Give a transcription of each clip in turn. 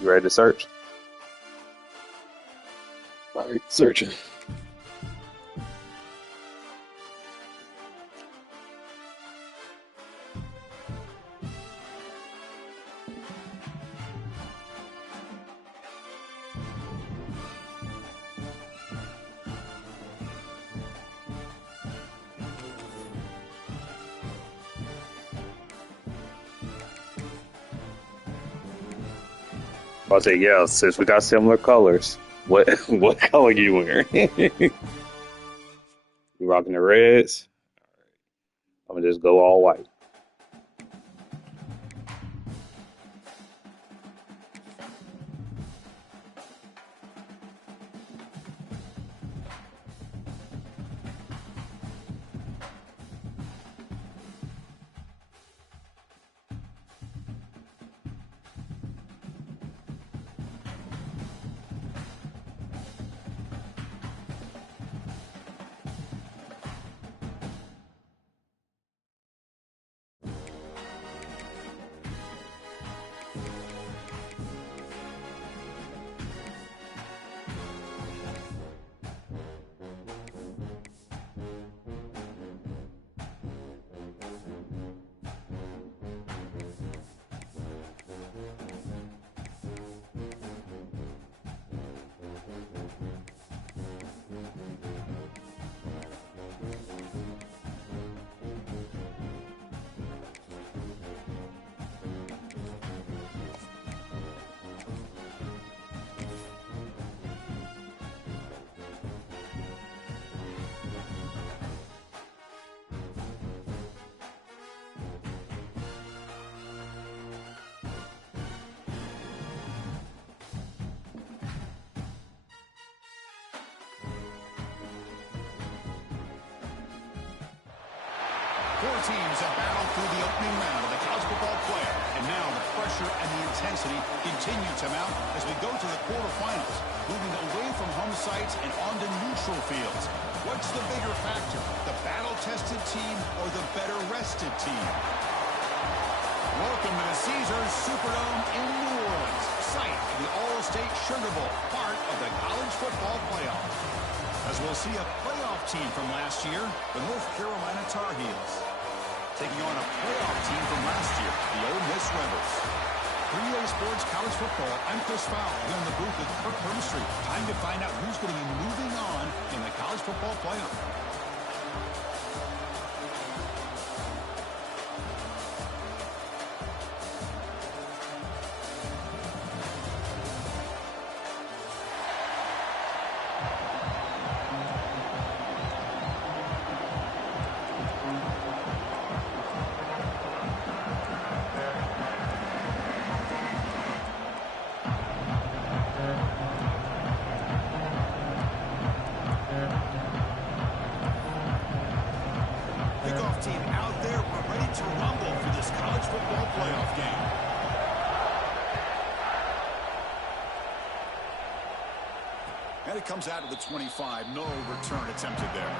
You ready to search? All right, searching. I'll say, yeah, since we got similar colors, what color you wearing? You rocking the reds? I'm gonna just go all white. Four teams have battled through the opening round of the college football playoff, and now the pressure and the intensity continue to mount as we go to the quarterfinals, moving away from home sites and onto neutral fields. What's the bigger factor, the battle-tested team or the better-rested team? Welcome to the Caesars Superdome in New Orleans, site of the All-State Sugar Bowl, part of the college football playoff. As we'll see a playoff team from last year, the North Carolina Tar Heels, taking on a playoff team from last year, the Ole Miss Rebels. 3A Sports College Football, I'm Chris Fowle, here in the booth with Kirk Hermstreet. Time to find out who's going to be moving on in the college football playoff. Team out there, we're ready to rumble for this college football playoff game. And it comes out of the 25. No return attempted there.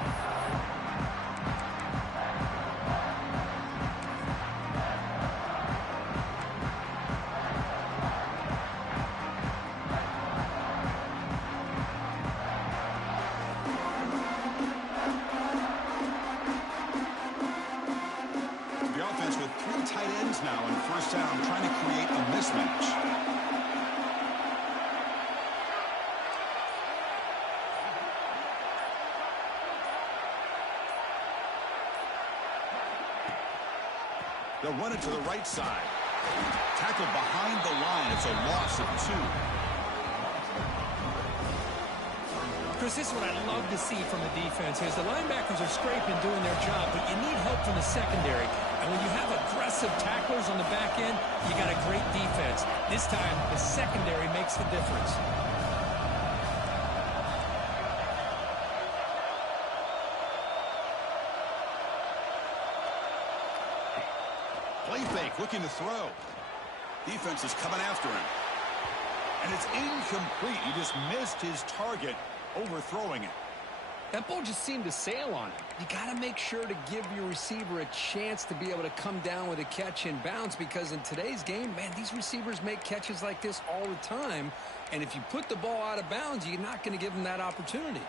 Now in first down, trying to create a mismatch. They'll run it to the right side. Tackled behind the line. It's a loss of 2. Chris, this is what I love to see from the defense is the linebackers are scraping, doing their job, but you need help from the secondary. And when you have aggressive tacklers on the back end, you got a great defense. This time, the secondary makes the difference. Play fake, looking to throw. Defense is coming after him. And it's incomplete. He just missed his target, overthrowing it. That ball just seemed to sail on him. You got to make sure to give your receiver a chance to be able to come down with a catch and bounce, because in today's game, man, these receivers make catches like this all the time. And if you put the ball out of bounds, you're not going to give them that opportunity.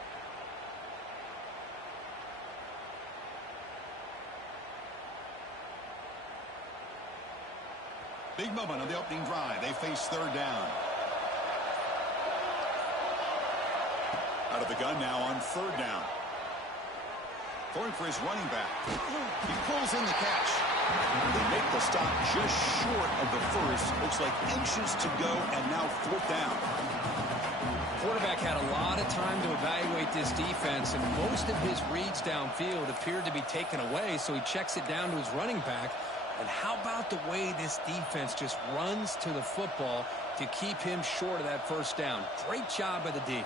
Big moment on the opening drive. They face third down. Out of the gun now on third down. Throwing for his running back. He pulls in the catch. They make the stop just short of the first. Looks like inches to go, and now fourth down. Quarterback had a lot of time to evaluate this defense, and most of his reads downfield appeared to be taken away, so he checks it down to his running back. And how about the way this defense just runs to the football to keep him short of that first down? Great job by the D.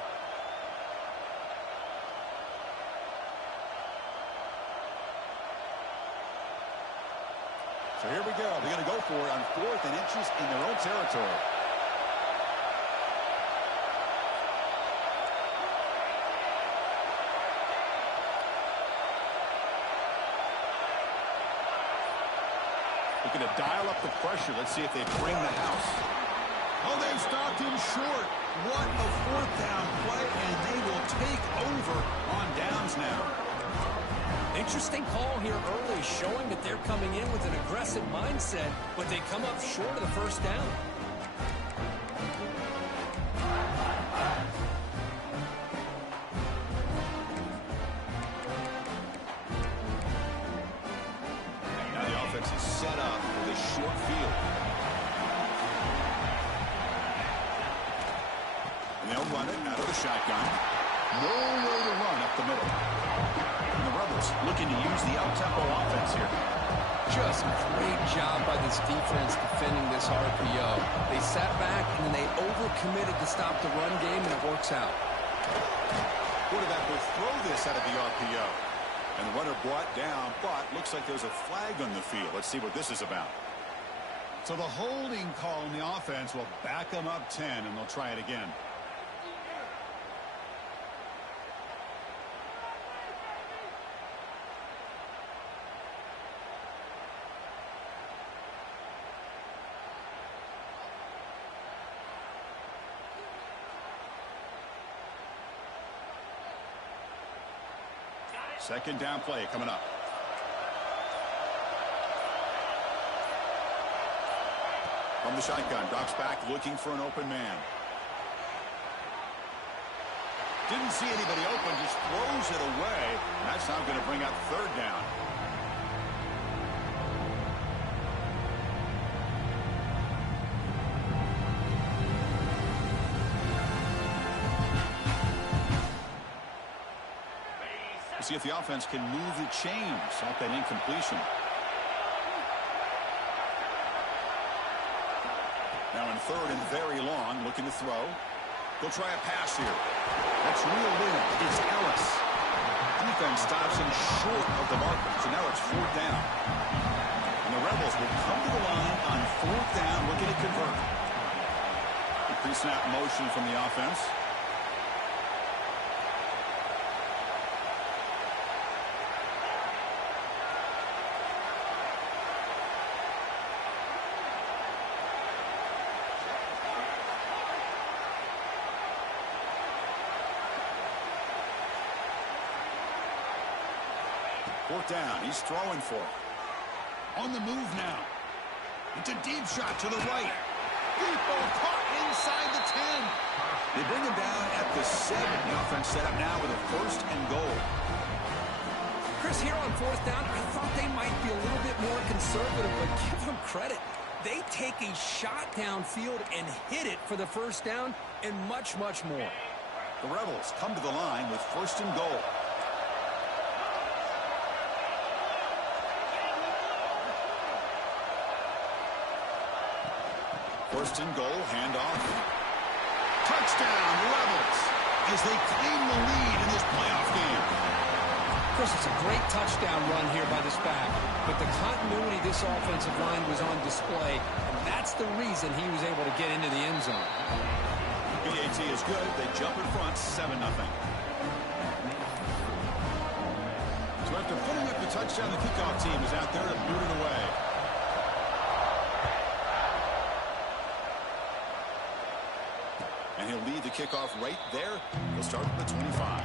So here we go. They're going to go for it on 4th and inches in their own territory. Looking to dial up the pressure. Let's see if they bring the house. Oh, they've stopped him short. What a fourth down play, and they will take over on downs now. Interesting call here early, showing that they're coming in with an aggressive mindset, but they come up short of the first down. Now the offense is set up with a short field. And they'll run it out of the shotgun. No way to run up the middle. And the Rebels looking to use the out-tempo offense here. Just great job by this defense defending this RPO. They sat back and then they overcommitted to stop the run game, and it works out. Quarterback will throw this out of the RPO. And the runner brought down, but looks like there's a flag on the field. Let's see what this is about. So the holding call on the offense will back them up 10, and they'll try it again. Second down play coming up. From the shotgun, drops back looking for an open man. Didn't see anybody open, just throws it away. And that's now going to bring up third down. See if the offense can move the chains off that incompletion. Now in third and very long, looking to throw. They'll try a pass here. That's reeled in. It's Ellis. Defense stops him short of the marker, so now it's fourth down. And the Rebels will come to the line on fourth down, looking to convert. A pre-snap motion from the offense. Fourth down. He's throwing for it. On the move now. It's a deep shot to the right. Deep ball caught inside the 10. They bring him down at the 7. The offense set up now with a first and goal. Chris, here on fourth down, I thought they might be a little bit more conservative, but give them credit. They take a shot downfield and hit it for the first down and much, much more. The Rebels come to the line with first and goal. First and goal, handoff. Touchdown, Rebels, as they claim the lead in this playoff game. Chris, it's a great touchdown run here by this back, but the continuity of this offensive line was on display, and that's the reason he was able to get into the end zone. BAT is good. They jump in front, 7-0. After putting up the touchdown, the kickoff team is out there to boot it away. And he'll lead the kickoff right there. He'll start at the 25.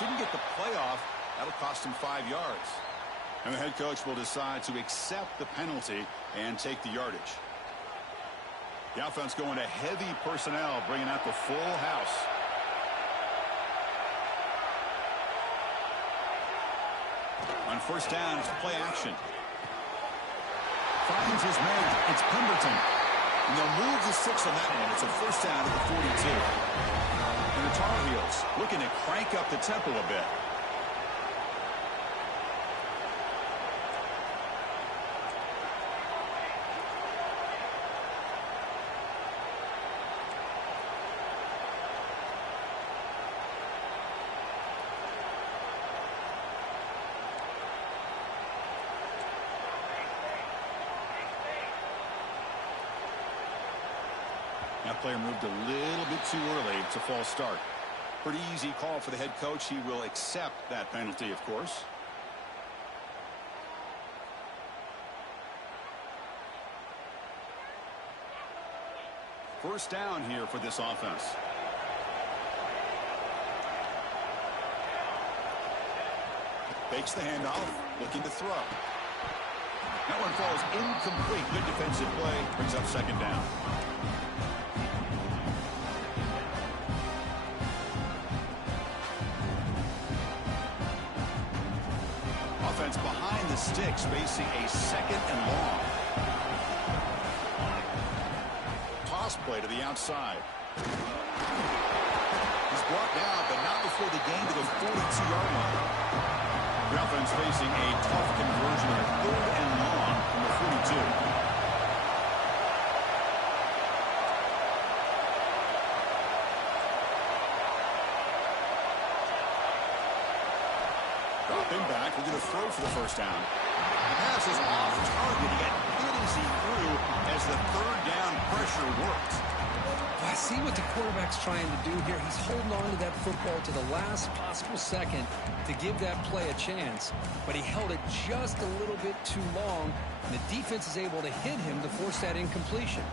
Didn't get the playoff. That'll cost him 5 yards. And the head coach will decide to accept the penalty and take the yardage. The offense going to heavy personnel, bringing out the full house. On first down, it's play action. Finds his man. It's Pemberton. And they'll move the 6 on that one. It's a first down at the 42. And the Tar Heels looking to crank up the tempo a bit. That player moved a little bit too early. It's a false start. Pretty easy call for the head coach. He will accept that penalty, of course. First down here for this offense. Fakes the handoff, looking to throw. That one falls incomplete. Good defensive play. Brings up second down. Offense behind the sticks, facing a second and long. Toss play to the outside. He's brought down, but not before the gain to the 42-yard line. The offense facing a tough conversion of third and long from the 42. Dropping back, we're going to throw for the first down. The pass is off target. He got easy through as the third down pressure worked. I see what the quarterback's trying to do here. He's holding on to that football to the last possible second to give that play a chance, but he held it just a little bit too long, and the defense is able to hit him to force that incompletion.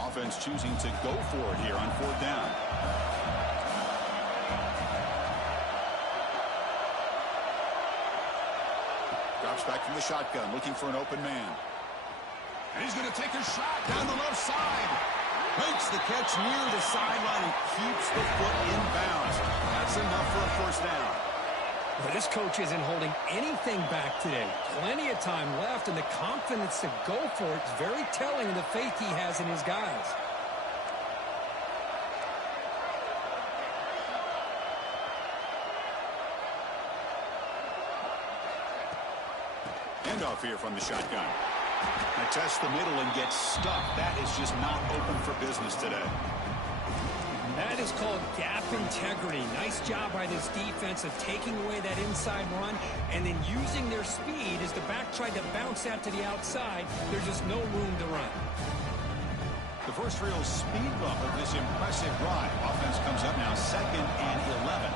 Offense choosing to go for it here on fourth down. Drops back from the shotgun, looking for an open man. And he's going to take a shot down the left side. Makes the catch near the sideline and keeps the foot in bounds. That's enough for a first down. Well, this coach isn't holding anything back today. Plenty of time left, and the confidence to go for it is very telling of the faith he has in his guys. Handoff here from the shotgun. They test the middle and get stuck. That is just not open for business today. That is called gap integrity. Nice job by this defense of taking away that inside run and then using their speed as the back tried to bounce that to the outside. There's just no room to run. The first real speed bump of this impressive drive. Offense comes up now 2nd and 11.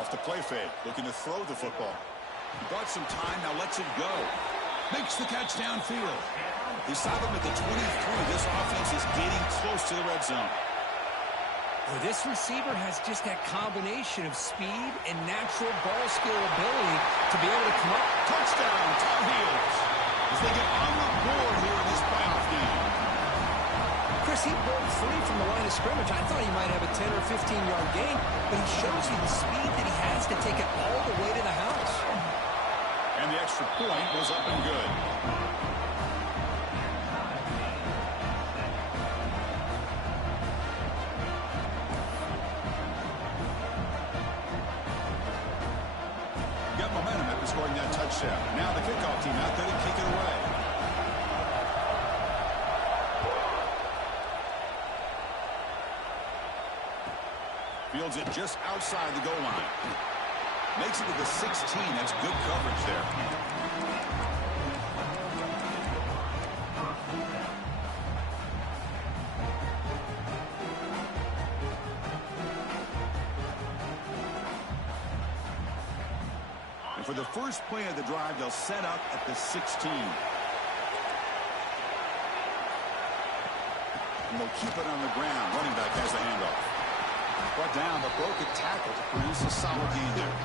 Off the play fake, looking to throw the football. He bought some time, now lets it go. Makes the catch downfield. They stop him at the 23. This offense is getting close to the red zone. Well, this receiver has just that combination of speed and natural ball skill ability to be able to come up. Touchdown, Tar Heels, as they get on the board here in this playoff game. Chris, he broke free from the line of scrimmage. I thought he might have a 10 or 15-yard gain, but he shows you the speed that he has to take it all the way to the house. And the extra point was up and good. intercept. Now the kickoff team out there to kick it away. Fields it just outside the goal line. Makes it to the 16. That's good coverage there. And for the first play of the drive, they'll set up at the 16. And they'll keep it on the ground. Running back has the handoff. Brought down, but broke a tackle to produce a solid gain there.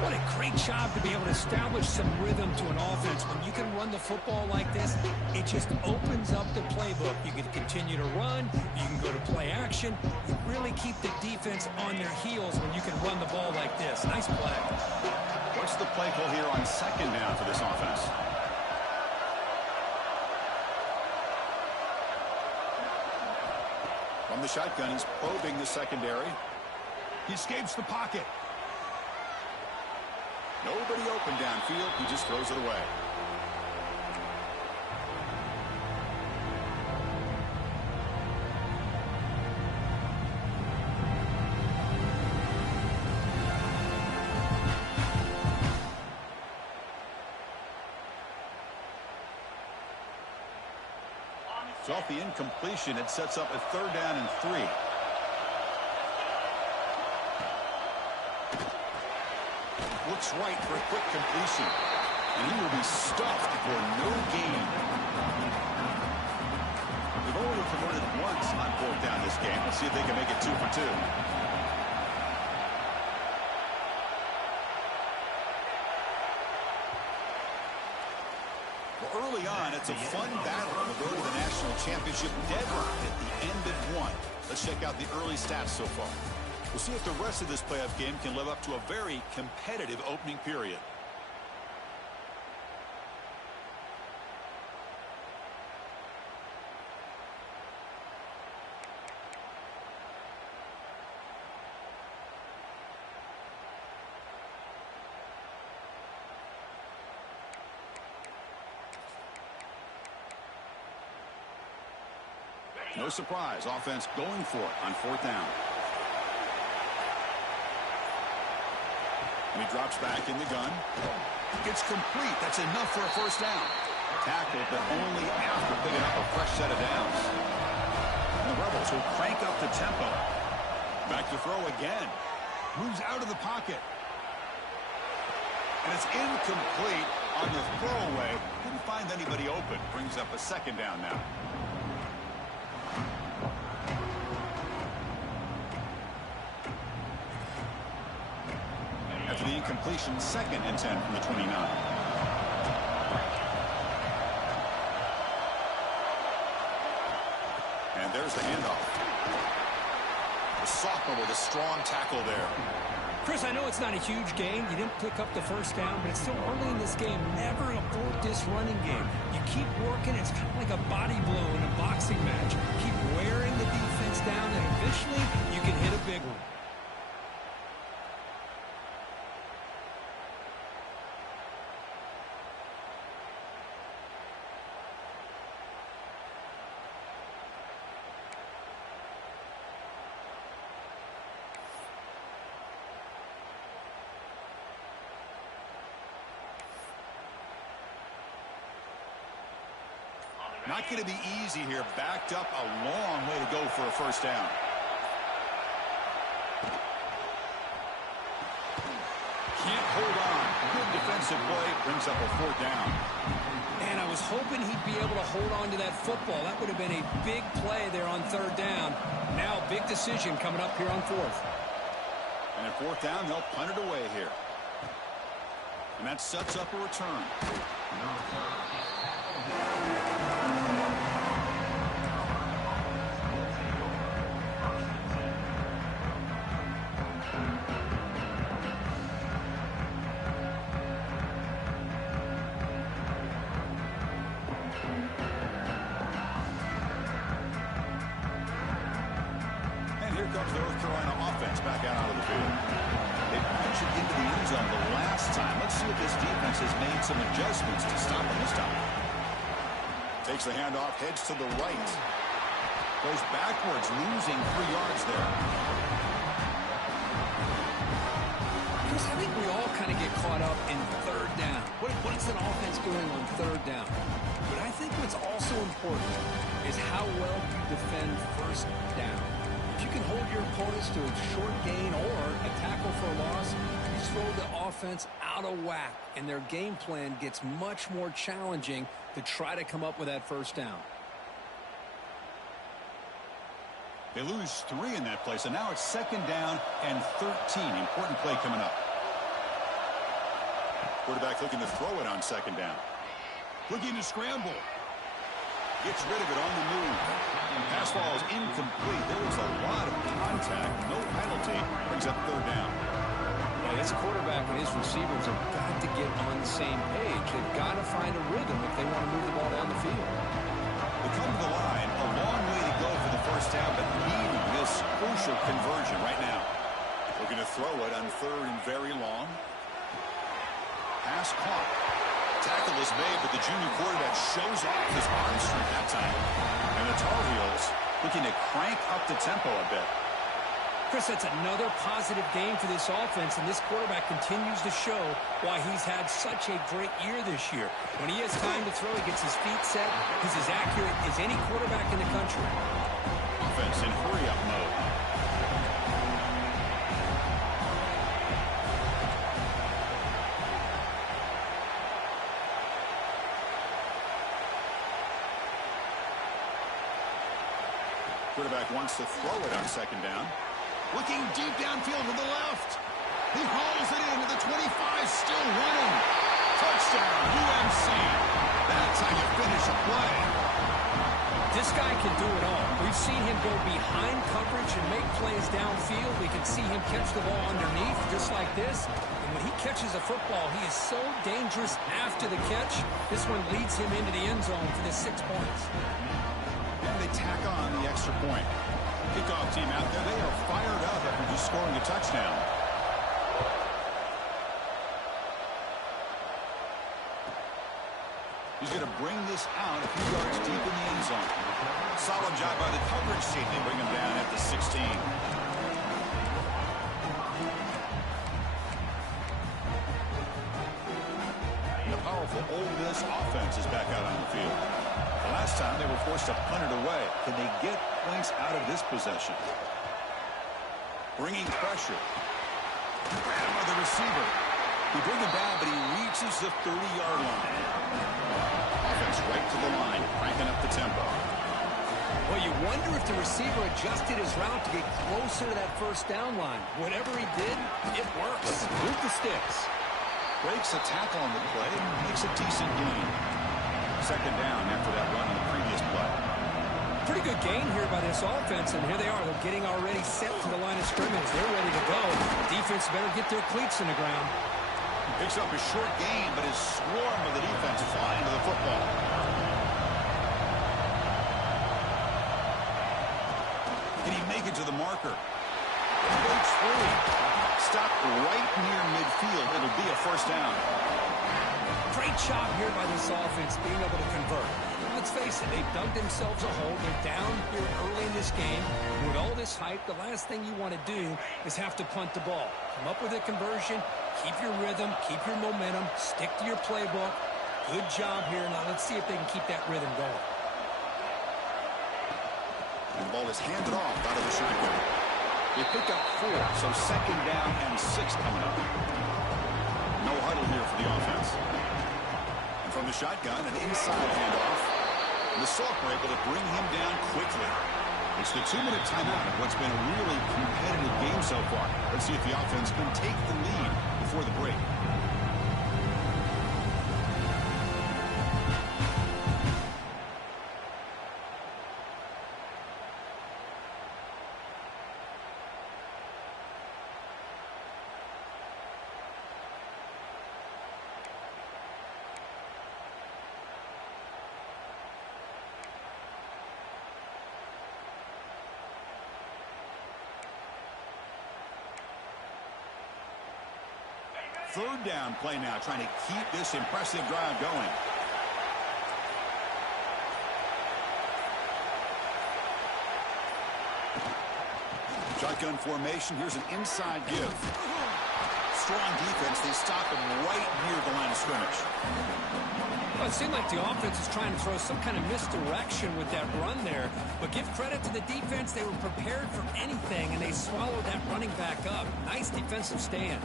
What a great job to be able to establish some rhythm to an offense. When you can run the football like this, it just opens up the playbook. You can continue to run. You can go to play action. You really keep the defense on their heels when you can run the ball like this. Nice play. What's the play call here on second down for this offense? From the shotgun, he's probing the secondary. He escapes the pocket. Nobody open downfield. He just throws it away. So off the incompletion, it sets up a 3rd down and 3. Looks right for a quick completion. And he will be stuffed for no gain. They've only converted once on 4th down this game. Let's see if they can make it 2 for 2. Early on, it's a fun battle on the road to the national championship, deadlocked at the end of 1. Let's check out the early stats so far. We'll see if the rest of this playoff game can live up to a very competitive opening period. No surprise, offense going for it on 4th down. And he drops back in the gun. It's complete. That's enough for a 1st down. Tackled, but only after picking up a fresh set of downs. And the Rebels will crank up the tempo. Back to throw again. Moves out of the pocket. And it's incomplete on the throwaway. Didn't find anybody open. Brings up a 2nd down now. After the incompletion, 2nd and 10 from the 29. And there's the handoff. The sophomore with a strong tackle there. Chris, I know it's not a huge game. You didn't pick up the 1st down, but it's still early in this game. Never abort this running game. You keep working. It's kind of like a body blow in a boxing match. Keep wearing the defense down, and eventually you can hit a big one. Not going to be easy here. Backed up a long way to go for a 1st down. Can't hold on. Good defensive play. Brings up a 4th down. And I was hoping he'd be able to hold on to that football. That would have been a big play there on 3rd down. Now big decision coming up here on 4th. And at 4th down, they'll punt it away here. And that sets up a return. North Carolina offense back out onto the field. They launch it into the end zone the last time. Let's see if this defense has made some adjustments to stop him this time. Takes the handoff, heads to the right. Goes backwards, losing 3 yards there. Chris, I think we all kind of get caught up in third down. What is an offense doing on third down? But I think what's also important is how well you defend first down. If you can hold your opponents to a short gain or a tackle for a loss, you throw the offense out of whack, and their game plan gets much more challenging to try to come up with that first down. They lose 3 in that play, so now it's 2nd down and 13. Important play coming up. Quarterback looking to throw it on 2nd down. Looking to scramble. Gets rid of it on the move. Pass ball is incomplete. There was a lot of contact. No penalty. Brings up 3rd down. Yeah, this quarterback and his receivers have got to get on the same page. They've got to find a rhythm if they want to move the ball down the field. They come to the line. A long way to go for the first down, but needing this crucial conversion right now. Looking to throw it on 3rd and very long. Pass caught. Tackle is made, but the junior quarterback shows off his arm strength that time. And the Tar Heels looking to crank up the tempo a bit. Chris, that's another positive game for this offense, and this quarterback continues to show why he's had such a great year this year. When he has time to throw, he gets his feet set. He's as accurate as any quarterback in the country. Offense in hurry-up mode. Quarterback wants to throw it on 2nd down. Looking deep downfield to the left. He hauls it into the 25, still running. Touchdown, UMC. That's how you finish a play. This guy can do it all. We've seen him go behind coverage and make plays downfield. We can see him catch the ball underneath just like this. And when he catches a football, he is so dangerous after the catch. This one leads him into the end zone for the 6 points. And they tack on the extra point. Kickoff team out there, they are fired up after just scoring a touchdown. He's going to bring this out a few yards deep in the end zone. Solid job by the coverage team. They bring him down at the 16. The powerful Ole Miss offense is back out on the field. The last time they were forced to punt it away. Can they get points out of this possession? Bringing pressure. Grab by the receiver. He bring him down, but he reaches the 30-yard line. Offense right to the line, cranking up the tempo. Well, you wonder if the receiver adjusted his route to get closer to that first down line. Whatever he did, it works. Move the sticks. Breaks a tackle on the play, makes a decent gain. 2nd down after that run on the previous play. Pretty good gain here by this offense, and here they are. They're getting already set to the line of scrimmage. They're ready to go. Defense better get their cleats in the ground. Picks up a short gain, but is swarmed with the defense flying to the football. Can he make it to the marker? He breaks free. Stopped right near midfield. It'll be a first down. Great job here by this offense being able to convert. Let's face it, they've dug themselves a hole. They're down here early in this game. With all this hype, the last thing you want to do is have to punt the ball. Come up with a conversion, keep your rhythm, keep your momentum, stick to your playbook. Good job here. Now let's see if they can keep that rhythm going. And the ball is handed off out of the shotgun. They pick up 4, so 2nd down and 6 coming up. No huddle here for the offense. And from the shotgun, an inside handoff. And the Salk were able to bring him down quickly. It's the 2-minute timeout of what's been a really competitive game so far. Let's see if the offense can take the lead before the break. third down play now, trying to keep this impressive drive going. Shotgun formation. Here's an inside give. Strong defense. They stop him right near the line of scrimmage. Well, it seemed like the offense is trying to throw some kind of misdirection with that run there. But give credit to the defense. They were prepared for anything, and they swallowed that running back up. Nice defensive stand.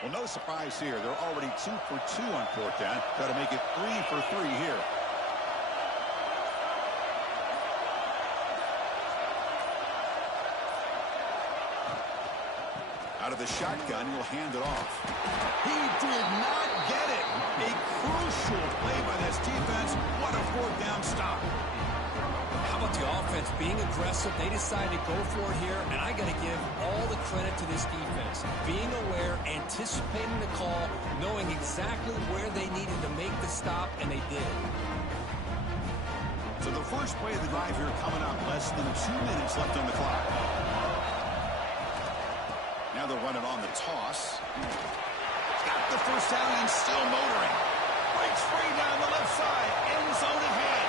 Well, no surprise here. They're already 2 for 2 on fourth down. Got to make it 3 for 3 here. Out of the shotgun, he'll hand it off. He did not get it. A crucial play by this defense. What a fourth down stop. How about the offense being aggressive? They decided to go for it here, and I got to give all the credit to this defense. Being aware, anticipating the call, knowing exactly where they needed to make the stop, and they did. So the first play of the drive here coming up, less than 2 minutes left on the clock. Now they'll run it on the toss. Got the first down and still motoring. Breaks free down the left side. End zone at hand.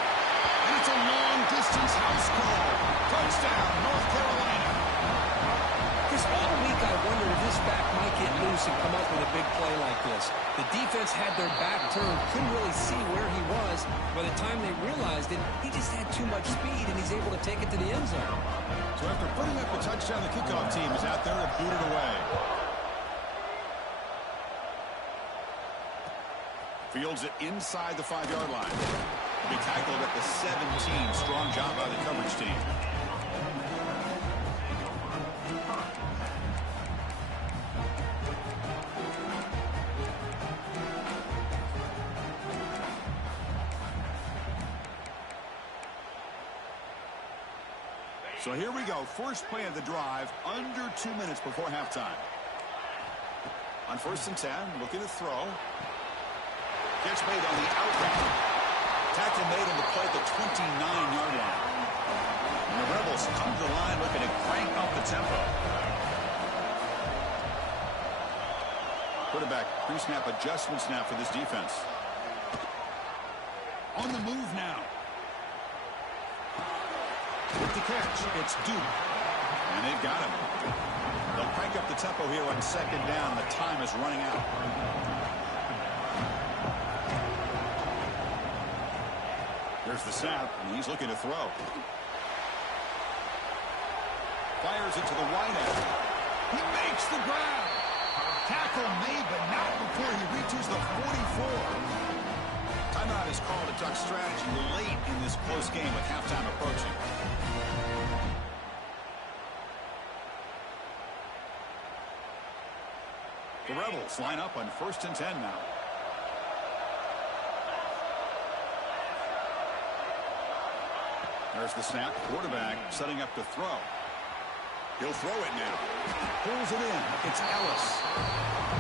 And it's a long-distance house call. Touchdown, North Carolina. Chris, all week I wondered if this back might get loose and come up with a big play like this. The defense had their back turned, couldn't really see where he was. By the time they realized it, he just had too much speed, and he's able to take it to the end zone. So after putting up a touchdown, the kickoff team is out there to boot it away. Fields it inside the 5-yard line. Be tackled at the 17. Strong job by the coverage team. So here we go. First play of the drive, under 2 minutes before halftime. On 1st and 10, looking to throw. Catch made on the out route. Tackle made on the play at the 29-yard line. And the Rebels come to the line looking to crank up the tempo. Quarterback pre-snap adjustment snap for this defense. On the move now. With the catch, it's Duke. And they've got him. They'll crank up the tempo here on 2nd down. The time is running out. There's the snap, and he's looking to throw. Fires it to the wide end. He makes the grab. Tackle made, but not before he reaches the 44. Timeout is called to Duck strategy late in this close game with halftime approaching. The Rebels line up on 1st and 10 now. There's the snap. Quarterback setting up to throw. He'll throw it now. Pulls it in. It's Ellis.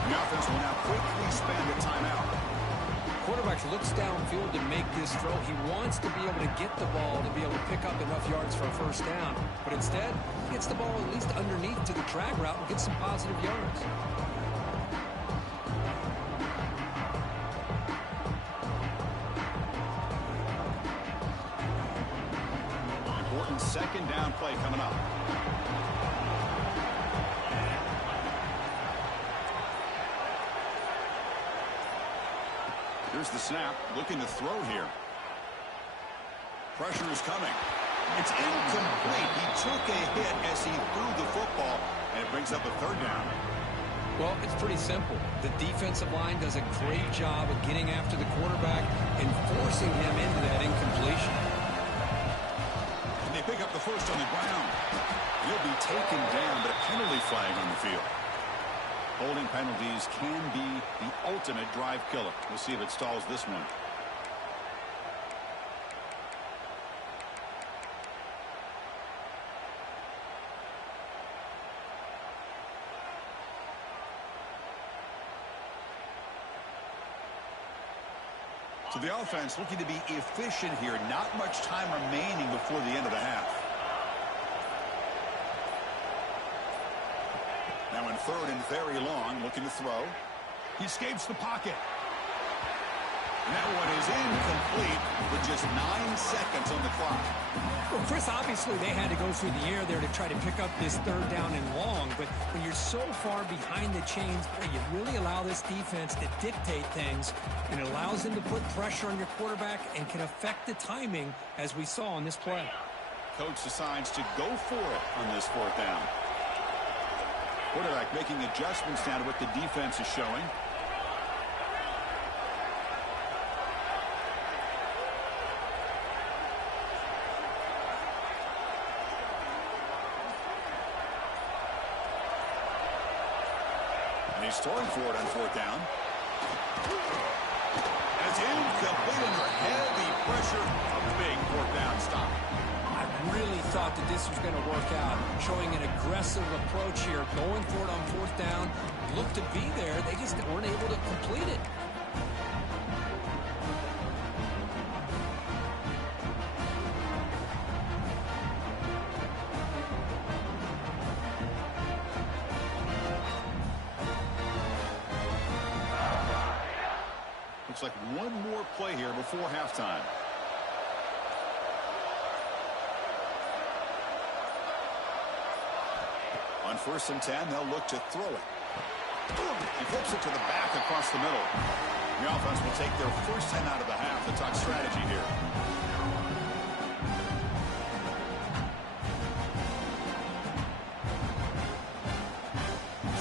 The offense will now quickly spend a timeout. Quarterback looks downfield to make this throw. He wants to be able to get the ball to be able to pick up enough yards for a first down. But instead, he gets the ball at least underneath to the drag route and gets some positive yards. Important 2nd down play coming up. Here's the snap, looking to throw here. Pressure is coming. It's incomplete. He took a hit as he threw the football, and it brings up a 3rd down. Well, it's pretty simple. The defensive line does a great job of getting after the quarterback and forcing him into that incompletion. And they pick up the first on the ground. He'll be taken down, but a penalty flag on the field. Holding penalties can be the ultimate drive killer. We'll see if it stalls this one. So the offense looking to be efficient here. Not much time remaining before the end of the half. Now in third and very long, looking to throw. He escapes the pocket. And that one is incomplete with just 9 seconds on the clock. Well, Chris, obviously they had to go through the air there to try to pick up this third down and long, but when you're so far behind the chains, you really allow this defense to dictate things, and it allows them to put pressure on your quarterback and can affect the timing, as we saw on this play. Coach decides to go for it on this fourth down. Quarterback making adjustments down to what the defense is showing. He's throwing for it on fourth down. It's incomplete under heavy pressure. A big fourth down stop. I really thought that this was going to work out, showing an aggressive approach here, going for it on fourth down. Looked to be there. They just weren't able to complete it. Looks like one more play here before halftime. On 1st and 10, they'll look to throw it. He flips it to the back across the middle. The offense will take their first 10 out of the half to talk strategy here.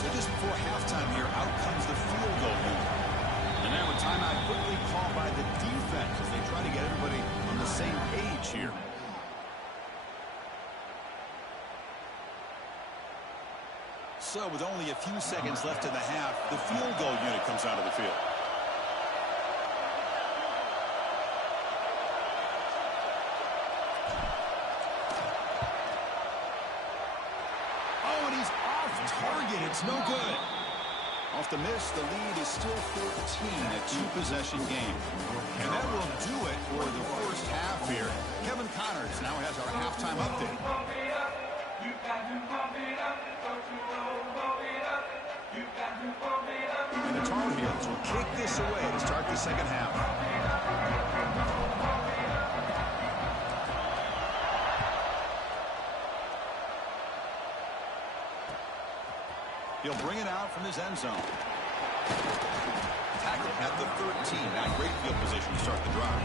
So just before halftime here, out comes the field goal unit. And now a timeout quickly called by the defense as they try to get everybody on the same page here. So with only a few seconds left in the half, the field goal unit comes out of the field. Oh, and he's off target. It's no good. Off the miss, the lead is still 14, a two-possession game. And that will do it for the first half here. Kevin Connors now has our halftime update. And the Tar Heels will kick this away to start the second half. He'll bring it out from his end zone. Tackle at the 13. Now great field position to start the drive.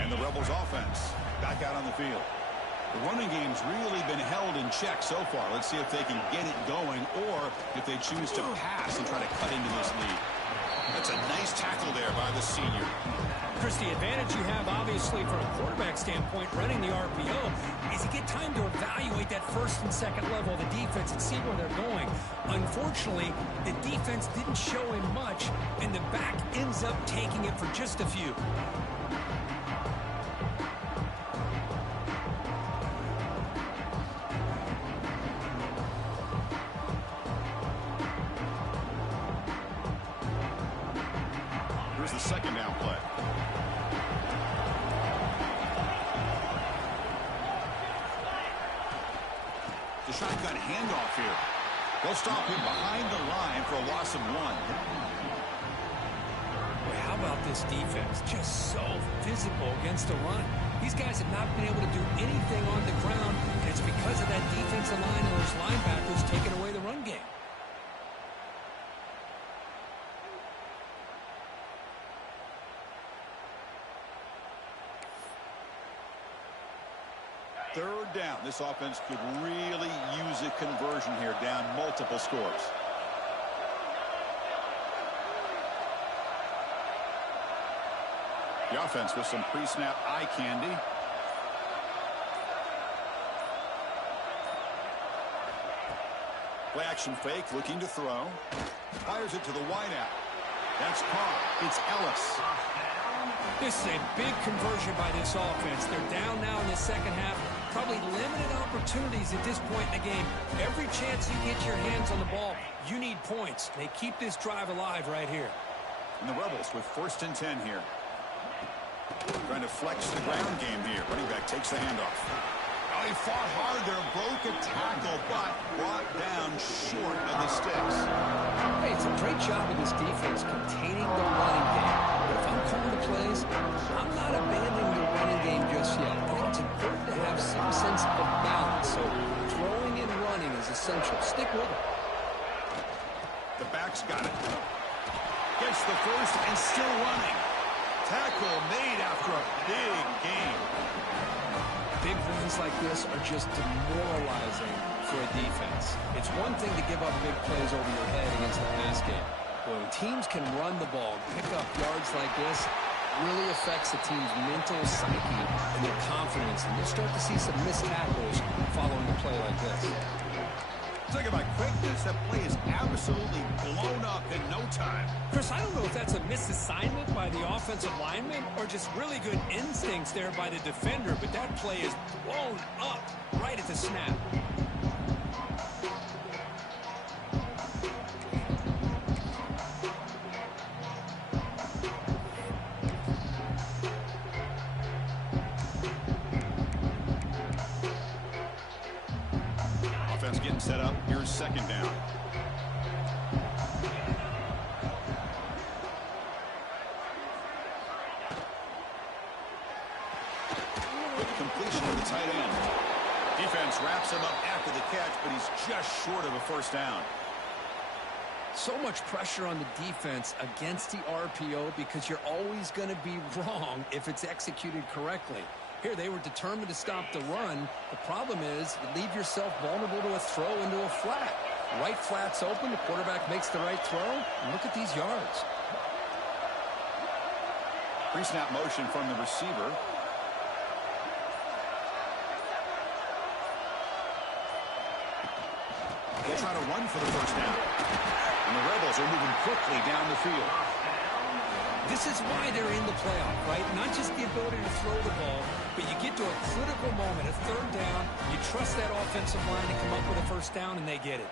And the Rebels offense back out on the field. The running game's really been held in check so far. Let's see if they can get it going or if they choose to pass and try to cut into this lead. That's a nice tackle there by the senior. Chris, the advantage you have, obviously, from a quarterback standpoint, running the RPO, is you get time to evaluate that first and second level of the defense and see where they're going. Unfortunately, the defense didn't show him much, and the back ends up taking it for just a few. Here's the second down play. The shotgun handoff here. They'll stop him behind the line for a loss of 1. Boy, how about this defense? Just so physical against the run. These guys have not been able to do anything on the ground, and it's because of that defensive line and those linebackers taking away the run game. Third down. This offense could really use a conversion here, down multiple scores. The offense with some pre-snap eye candy. Play action fake, looking to throw. Fires it to the wideout. That's caught. It's Ellis. This is a big conversion by this offense. They're down now in the second half. Probably limited opportunities at this point in the game. Every chance you get your hands on the ball, you need points. They keep this drive alive right here. And the Rebels with 1st and 10 here. Trying to flex the ground game here. Running back takes the handoff. Oh, he fought hard there, broke a tackle, but brought down short of the sticks. Hey, it's a great job of this defense containing the running game. But if I'm calling the plays, I'm not abandoning the running game just yet. I think it's important to have some sense of balance. So throwing and running is essential. Stick with it. The back's got it. Gets the first and still running. Tackle made after a big game. Big wins like this are just demoralizing for a defense. It's one thing to give up big plays over your head against the pass game. But when teams can run the ball, pick up yards like this, really affects the team's mental psyche and their confidence. And you'll start to see some missed tackles following a play like this. Talking about quickness, that play is absolutely blown up in no time. Chris, I don't know if that's a misassignment by the offensive lineman or just really good instincts there by the defender, but that play is blown up right at the snap. Offense getting set up. Here's 2nd down. Quick completion to the tight end. Defense wraps him up after the catch, but he's just short of a 1st down. So much pressure on the defense against the RPO because you're always going to be wrong if it's executed correctly. Here, they were determined to stop the run. The problem is you leave yourself vulnerable to a throw into a flat. Right flat's open. The quarterback makes the right throw. And look at these yards. Pre-snap motion from the receiver. They try to run for the 1st down. And the Rebels are moving quickly down the field. This is why they're in the playoff, right? Not just the ability to throw the ball, but you get to a critical moment, a 3rd down. You trust that offensive line to come up with a 1st down, and they get it.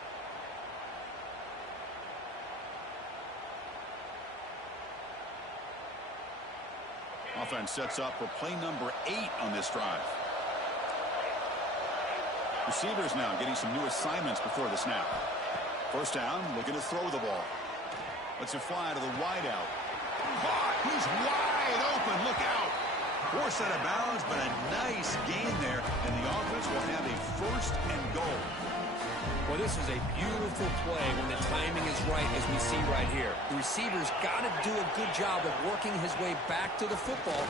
Offense sets up for play number 8 on this drive. Receivers now getting some new assignments before the snap. 1st down, looking to throw the ball. Lets it fly to the wideout. Caught! He's wide open. Look out! Forced out of bounds, but a nice gain there, and the offense will have a 1st and goal. Well, this is a beautiful play when the timing is right, as we see right here. The receiver's got to do a good job of working his way back to the football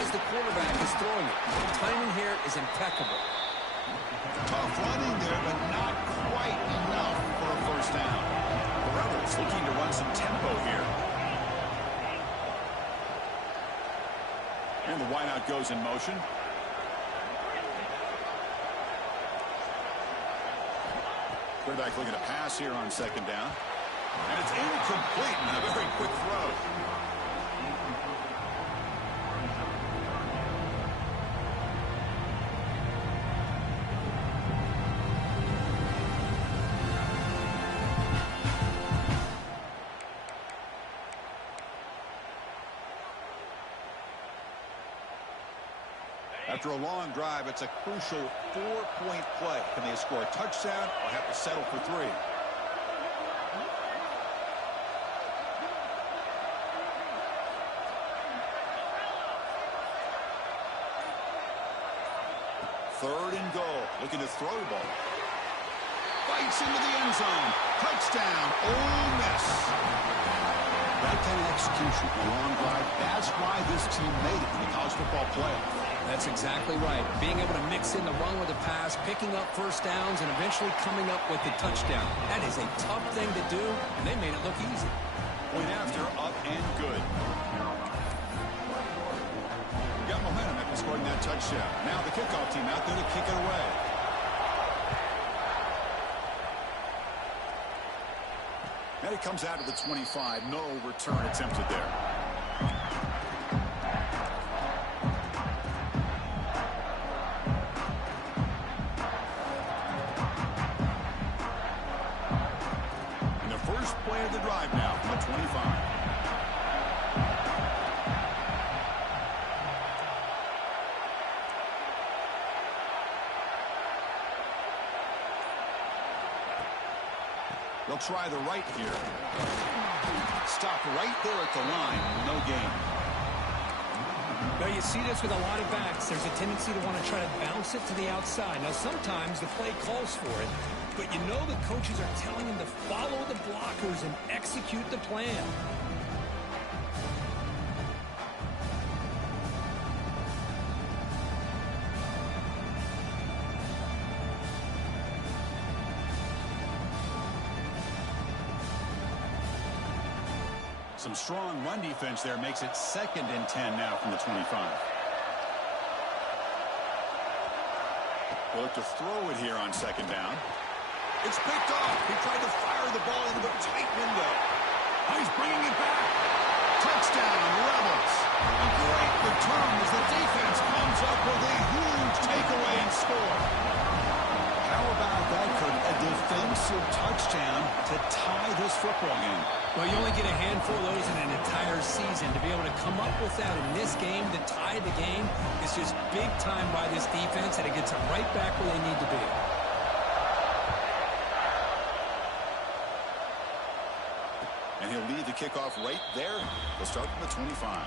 as the quarterback is throwing it. The timing here is impeccable. Tough running there, but not quite enough for a 1st down. The Rebels looking to run some tempo here. And the wideout goes in motion. Quarterback looking to pass here on 2nd down. And it's incomplete and a very quick throw. After a long drive, it's a crucial 4-point play. Can they score a touchdown or have to settle for 3? Third and goal. Looking to throw the ball. Fights into the end zone. Touchdown. Ole Miss. That kind of execution, a long drive, that's why this team made it in the college football playoff. That's exactly right. Being able to mix in the run with the pass, picking up 1st downs, and eventually coming up with the touchdown. That is a tough thing to do, and they made it look easy. Point after, up and good. Got momentum after scoring that touchdown. Now the kickoff team out there to kick it away. And it comes out of the 25. No return attempted there. They'll try the right here. Stop right there at the line. No gain. Now, you see this with a lot of backs. There's a tendency to want to try to bounce it to the outside. Now, sometimes the play calls for it, but you know the coaches are telling them to follow the blockers and execute the plan. Some strong run defense there makes it 2nd and 10 now from the 25. They'll look to throw it here on 2nd down. It's picked off. He tried to fire the ball into a tight window. Oh, he's bringing it back. Touchdown, Rebels. A great return as the defense comes up with a huge takeaway and score. How about that, Kurt? A defensive touchdown to tie this football game. Well, you only get a handful of those in an entire season. To be able to come up with that in this game, to tie the game, is just big time by this defense, and it gets them right back where they need to be. And he'll lead the kickoff right there. We'll start from the 25.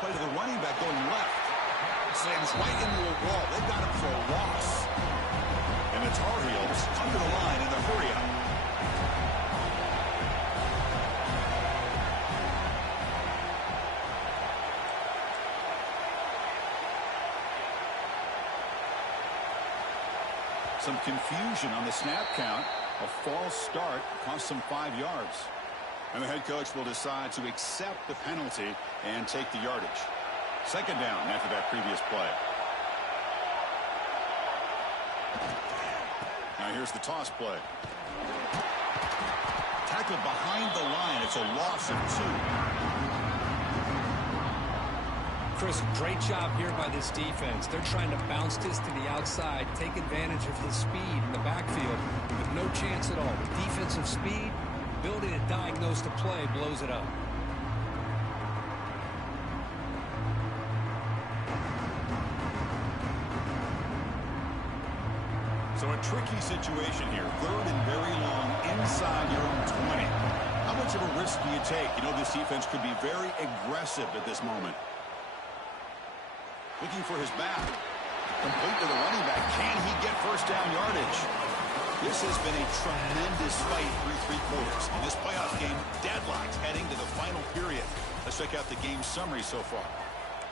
Play to the running back going left. Sends right into a wall. They've got him for a loss. And the Tar Heels come to the line in the hurry-up. Some confusion on the snap count. A false start cost them 5 yards. And the head coach will decide to accept the penalty and take the yardage. 2nd down after that previous play. Now here's the toss play. Tackled behind the line. It's a loss of 2. Chris, great job here by this defense. They're trying to bounce this to the outside, take advantage of his speed in the backfield, but no chance at all. With defensive speed, ability to diagnose the play blows it up. So a tricky situation here. 3rd and very long inside your own 20. How much of a risk do you take? You know, this defense could be very aggressive at this moment. Looking for his back. Complete to the running back. Can he get first down yardage? This has been a tremendous fight through 3 quarters. In this playoff game, deadlocked heading to the final period. Let's check out the game summary so far.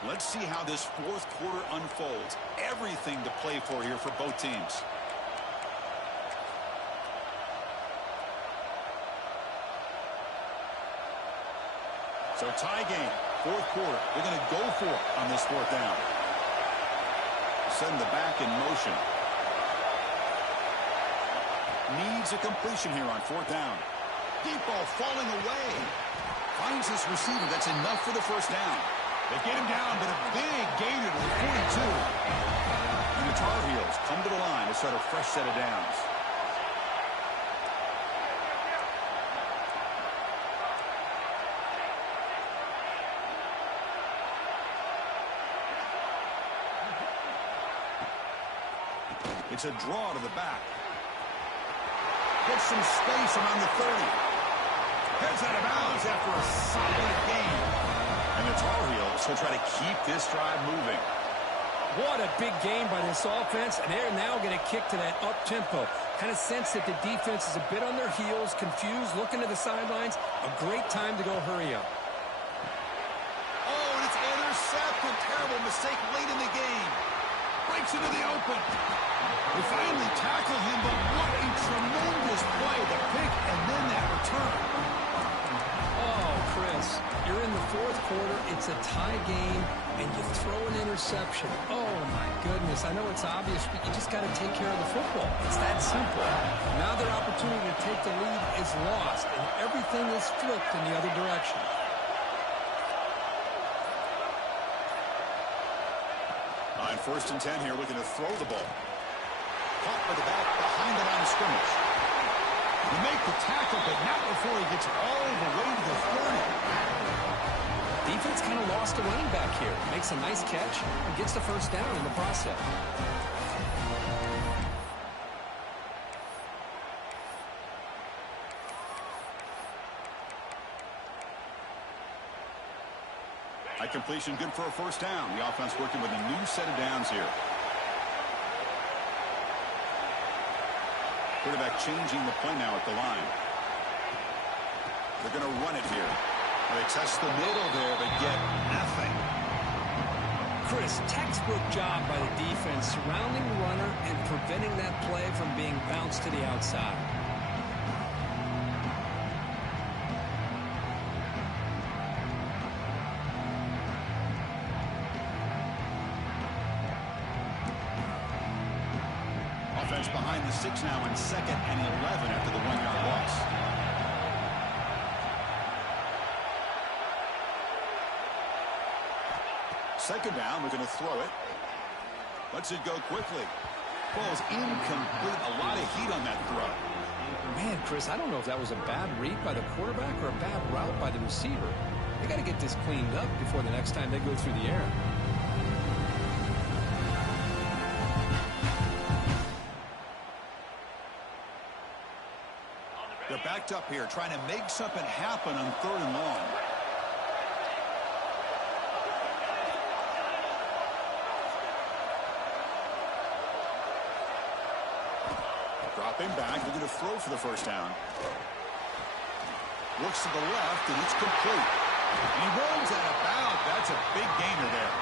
Let's see how this 4th quarter unfolds. Everything to play for here for both teams. So tie game, 4th quarter. They're going to go for it on this 4th down. Send the back in motion. Needs a completion here on 4th down. Deep ball falling away. Finds this receiver. That's enough for the first down. They get him down, but a big gainer to the 42. And the Tar Heels come to the line to start a fresh set of downs. It's a draw to the back. Gets some space around the 30. Heads out of bounds after a solid gain. And the Tar Heels will try to keep this drive moving. What a big game by this offense, and they're now going to kick to that up-tempo. Kind of sense that the defense is a bit on their heels, confused, looking to the sidelines. A great time to go hurry up. Oh, and it's intercepted. Terrible mistake late in the game. Breaks into the open. They finally tackle him, but what a tremendous play. The pick and then that return. Oh, Chris, you're in the 4th quarter. It's a tie game, and you throw an interception. Oh, my goodness. I know it's obvious, but you just got to take care of the football. It's that simple. Now their opportunity to take the lead is lost, and everything is flipped in the other direction. On 1st and 10 here, looking to throw the ball. Caught by the back behind the line of scrimmage. He make the tackle, but not before he gets all the way to the 30. Defense kind of lost a running back here. Makes a nice catch and gets the first down in the process. A completion good for a first down. The offense working with a new set of downs here. Quarterback changing the play now at the line. They're going to run it here. They test the middle there, but get nothing. Chris, textbook job by the defense surrounding the runner and preventing that play from being bounced to the outside. Offense behind the 6 now on 2nd and 11 after the 1-yard loss. Second down, we're going to throw it. Lets it go quickly. Ball's incomplete. A lot of heat on that throw. Man, Chris, I don't know if that was a bad read by the quarterback or a bad route by the receiver. They got to get this cleaned up before the next time they go through the air. They're backed up here, trying to make something happen on 3rd and long. Dropping back, they're going to throw for the first down. Looks to the left, and it's complete. He rolls out of bounds. That's a big gainer there.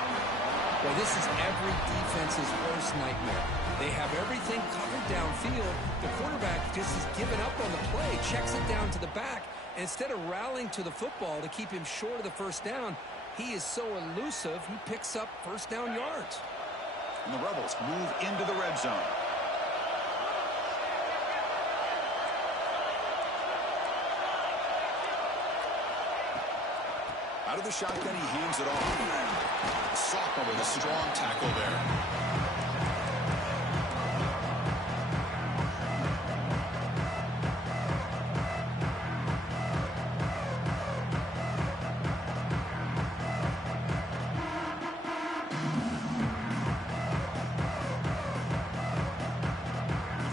Well, this is every defense's worst nightmare. They have everything covered downfield. The quarterback just is giving up on the play, checks it down to the back. And instead of rallying to the football to keep him short of the first down, he is so elusive, he picks up first down yards. And the Rebels move into the red zone. Out of the shotgun, he hands it off. Sophomore with a strong tackle there.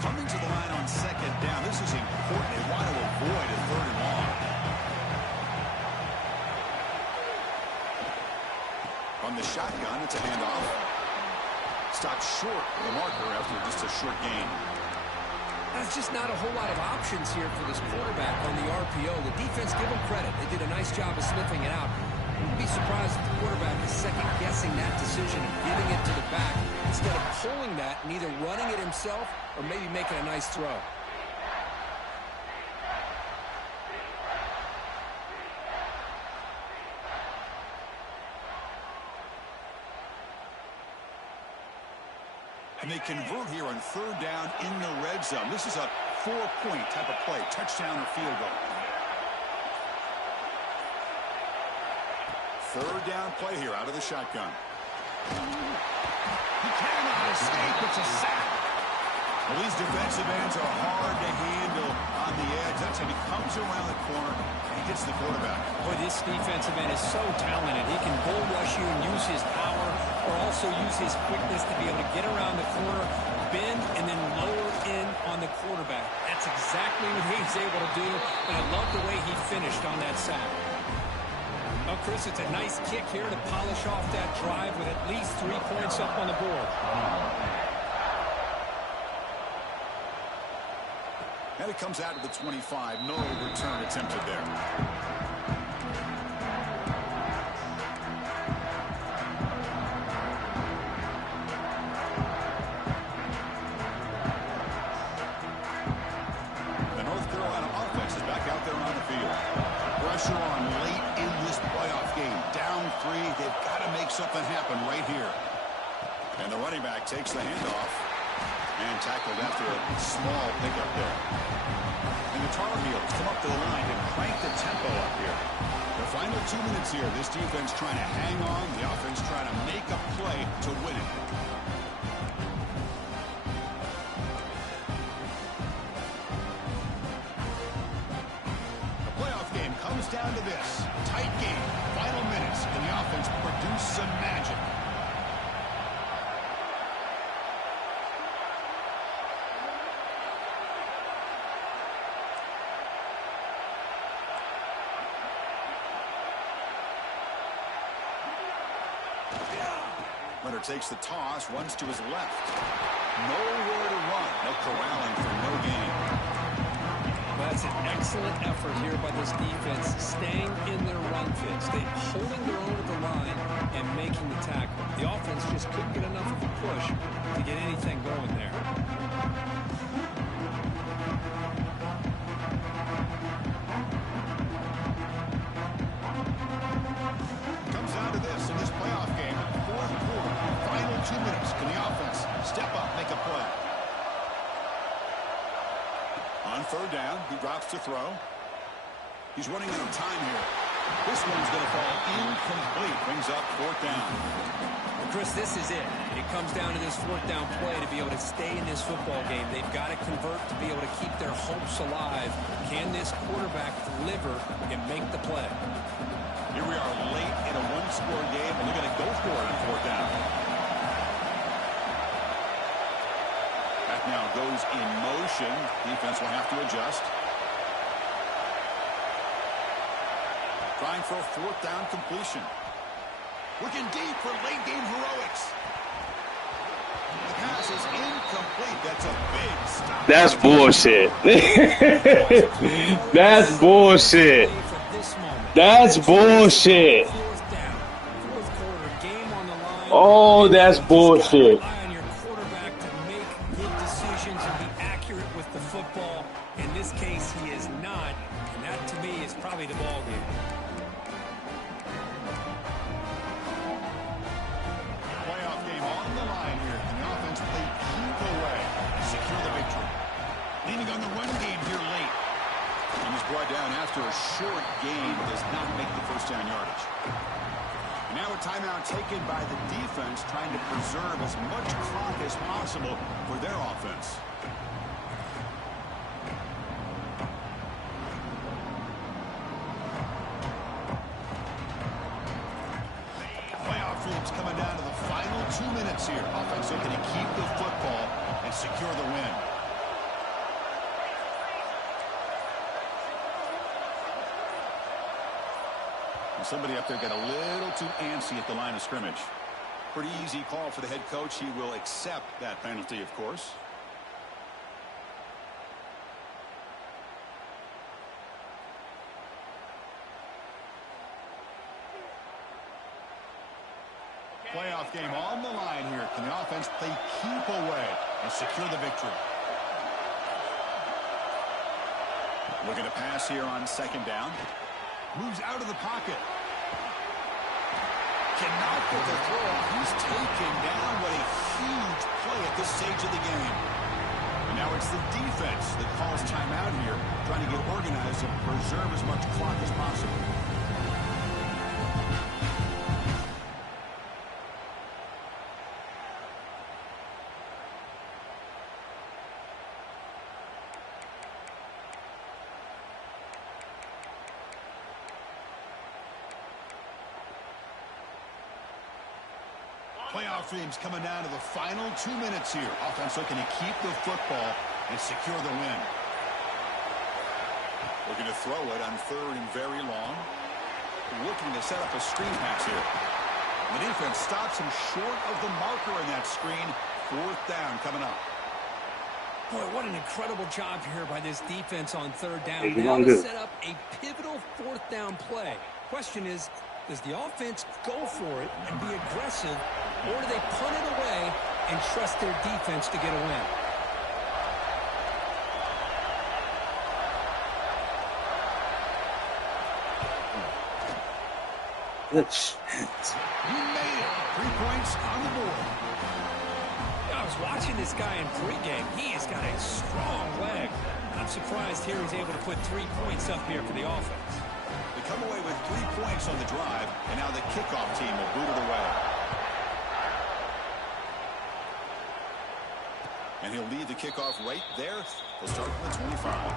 Coming to the line on 2nd down. This is important. They want to avoid a 3rd and long. On the shotgun, it's a handoff. Stopped short of the marker after just a short gain. There's just not a whole lot of options here for this quarterback on the RPO. The defense, give them credit. They did a nice job of sniffing it out. I wouldn't be surprised if the quarterback is second-guessing that decision of giving it to the back instead of pulling that and either running it himself or maybe making a nice throw. And they convert here on 3rd down in the red zone. This is a 4-point type of play, touchdown or field goal. 3rd down play here out of the shotgun. He cannot escape. It's a sack. Well, these defensive ends are hard to handle on the edge. That's how he comes around the corner and he gets the quarterback. Boy, this defensive end is so talented. He can bull rush you and use his power or also use his quickness to be able to get around the corner, bend, and then lower in on the quarterback. That's exactly what he's able to do, and I love the way he finished on that sack. Well, Chris, it's a nice kick here to polish off that drive with at least 3 points up on the board. And it comes out of the 25. No return attempted there. The North Carolina offense is back out there on the field. Pressure on late in this playoff game. Down 3. They've got to make something happen right here. And the running back takes the handoff. And tackled after a small pickup there. And the Tar Heels come up to the line and crank the tempo up here. The Final 2 minutes here. This defense trying to hang on. The offense trying to make a play to win it. The playoff game comes down to this. Tight game. Final minutes. Can the offense produce some magic? Leonard takes the toss, runs to his left. Nowhere to run. No corralling for no gain. That's an excellent effort here by this defense, staying in their run fits. They holding their own at the line and making the tackle. The offense just couldn't get enough of a push to get anything going there. Comes down to this in this playoff game. Fourth quarter, final 2 minutes. Can the offense step up, make a play? On third down, he drops to throw. He's running out of time here. This one's going to fall incomplete. Brings up fourth down. Well, Chris, this is it. It comes down to this fourth down play to be able to stay in this football game. They've got to convert to be able to keep their hopes alive. Can this quarterback deliver and make the play? Here we are late in a one-score game, and they're going to go for it on fourth down. That now goes in motion. Defense will have to adjust. Trying for a fourth down completion. Looking deep for late game heroics. The pass is incomplete. That's a big stop. That's bullshit. That's bullshit. That's bullshit. Oh, that's bullshit. Rely on your quarterback to make good decisions and be accurate with the football. In this case, he is not, and that to me is probably the ball game. Playoff game on the line here. Can the offense play keep away and secure the victory? Leaning on the run game here late. He was brought down after a short gain. Does not make the first down yardage. And now a timeout taken by the defense, trying to preserve as much clock as possible for their offense. Playoff game's coming down to the final 2 minutes here. Offense looking to keep the football and secure the win. Somebody up there got a little too antsy at the line of scrimmage. Pretty easy call for the head coach. He will accept that penalty, of course. Playoff game on the line here. Can the offense play keep away and secure the victory? Looking to pass here on second down. Moves out of the pocket. Cannot get the throw off. He's taken down. What a huge play at this stage of the game. And now it's the defense that calls timeout here, trying to get organized and preserve as much clock as possible. Playoff games coming down to the final 2 minutes here. Offense looking to keep the football and secure the win. Looking to throw it on third and very long. Looking to set up a screen pass here. The defense stops him short of the marker in that screen. Fourth down coming up. Boy, what an incredible job here by this defense on third down. Hey, Now to good. set up a pivotal fourth down play. Question is, does the offense go for it and be aggressive, or do they punt it away and trust their defense to get a win? Good shit. You made it. 3 points on the board. I was watching this guy in pregame. He has got a strong leg. I'm surprised here he's able to put 3 points up here for the offense. The come away with 3 points on the drive, and now the kickoff team will boot it away. And he'll lead the kickoff right there. They'll start from the 25.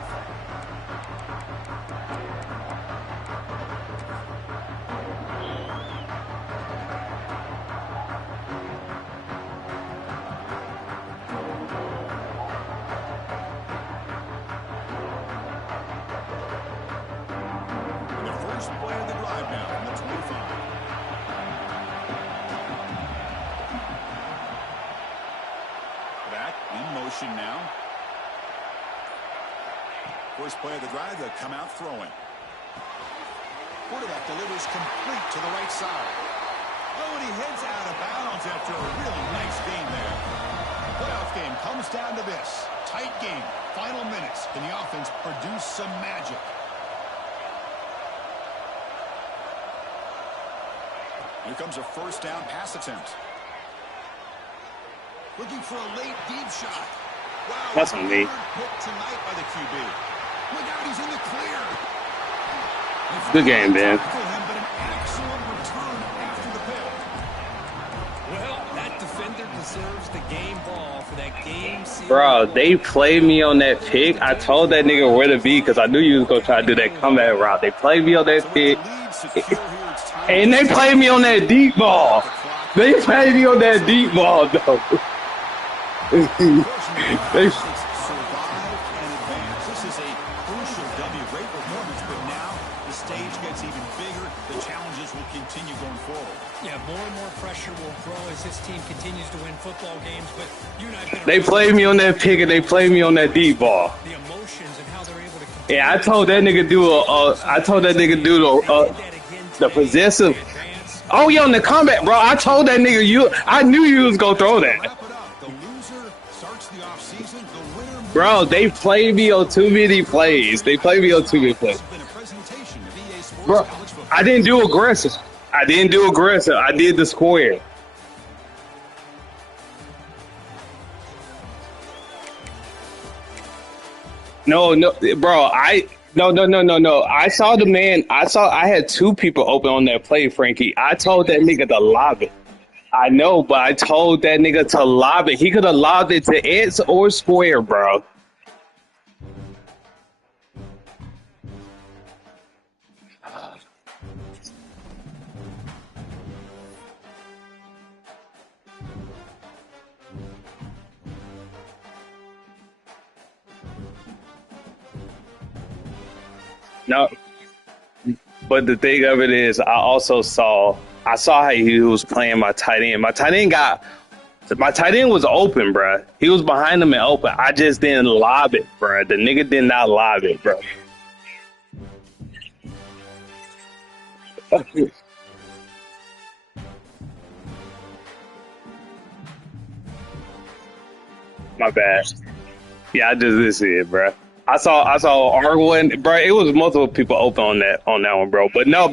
And the first play of the drive now from the 25. Back in motion now. First play of the drive, they'll come out throwing. Quarterback delivers complete to the right side. Oh, and he heads out of bounds after a really nice game there. The playoff game comes down to this. Tight game, final minutes. Can the offense produce some magic? Here comes a first down pass attempt. Looking for a late deep shot. Wow, That's on me. Hit tonight by the QB. Look out, he's in the clear. Good game, man. Tackle him, but an excellent return after the pick. Well, that defender deserves the game ball for that game. Bro, they played me on that pick. I told that nigga where to be because I knew you was going to try to do that comeback route. They played me on that pick. And they played me on that deep ball. They played me on that deep ball, though. They, Survive and advance. This is a crucial W. Great performance, but now the stage gets even bigger. The challenges will continue going forward. Yeah, more and more pressure will grow as this team continues to win football games. But you and I have been they played me on that pick and they played me on that deep ball. the emotions and how they're able to. Yeah, I told that nigga do the possessive. Oh, yeah, on the comeback, bro. I told that nigga I knew you was gonna throw that. Wrap it up. The loser starts the offseason. The winner. Bro, they played me on too many plays. They played me on too many plays. Been a presentation of EA Sports Bro, College Football. I didn't do aggressive. I did the square. No, bro. No. I saw the man. I had two people open on that play, Frankie. I told that nigga to lob it. I know, but I told that nigga to lob it. He could have lobbed it to Eds or square, bro. No, but the thing of it is, I saw how he was playing my tight end. My tight end was open, bro. He was behind him and open. I just didn't lob it, bro. The nigga did not lob it, bro. My bad. Yeah, I just didn't see it, bro. I saw Arwen, bro. It was multiple people open on that one, bro. But no,